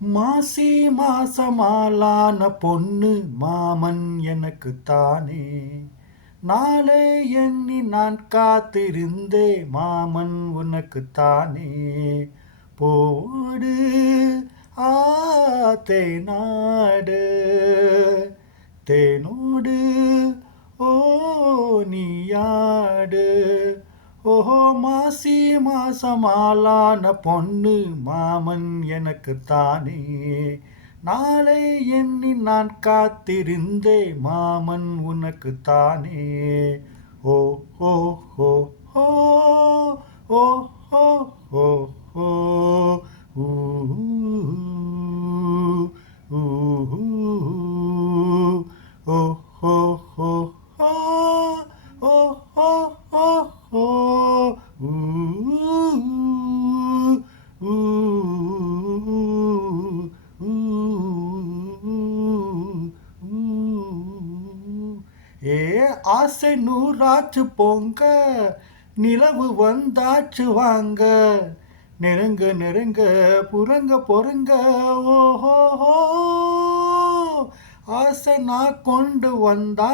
மாசி மாசமாலான பொண்ணு மாமன் எனக்கு தானே. நாளை எண்ணி நான் காத்திருந்தே மாமன் உனக்கு தானே. போடு ஆத்தை நாடு தேனோடு ஓ நீயாடு. ஓஹோ மாசி மாசமாலான பொண்ணு மாமன் எனக்கு தானே. நாளை எண்ணி நான் காத்திருந்தே மாமன் உனக்கு தானே. ஓ ஓ ஓ ஓ ஓ ஓ ஓ ஓ ஊ ஊ ஓ ஓ ஓ ஓ ஓ ஓ ஓ ஏ ஆசை நூறாச்சு போங்க, நிலவு வந்தாச்சு வாங்க. நெருங்க நெருங்க புறங்க பொறுங்க. ஓஹோ ஆசை நான் கொண்டு வந்தா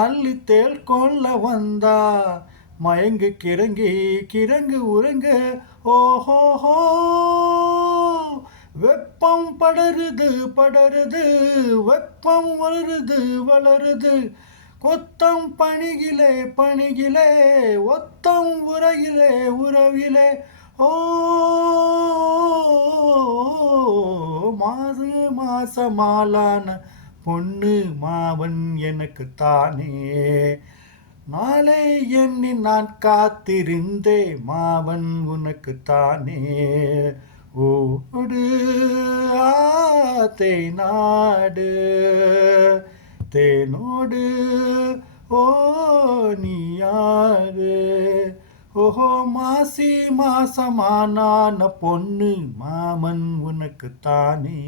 அள்ளி தேல் கொள்ள வந்தா. மயங்கு கிறங்கி கிறங்கு உறங்க. ஓஹோஹோ வெப்பம் படருது படருது, வெப்பம் வளருது வளருது. கொத்தம் பணிகிலே பணிகிலே, ஒத்தம் உறகிலே உறவிலே. ஓ மாசு மாசமாலான பொண்ணு மாவன் எனக்கு தானே. நாளை எண்ணி நான் காத்திருந்தே மாவன் உனக்கு தானே. ஓடு ஆத்தை நாடு தேனோடு ஓ நீயாரு. ஓஹோ மாசி மாசமானான பொண்ணு மாமன் உனக்கு தானே.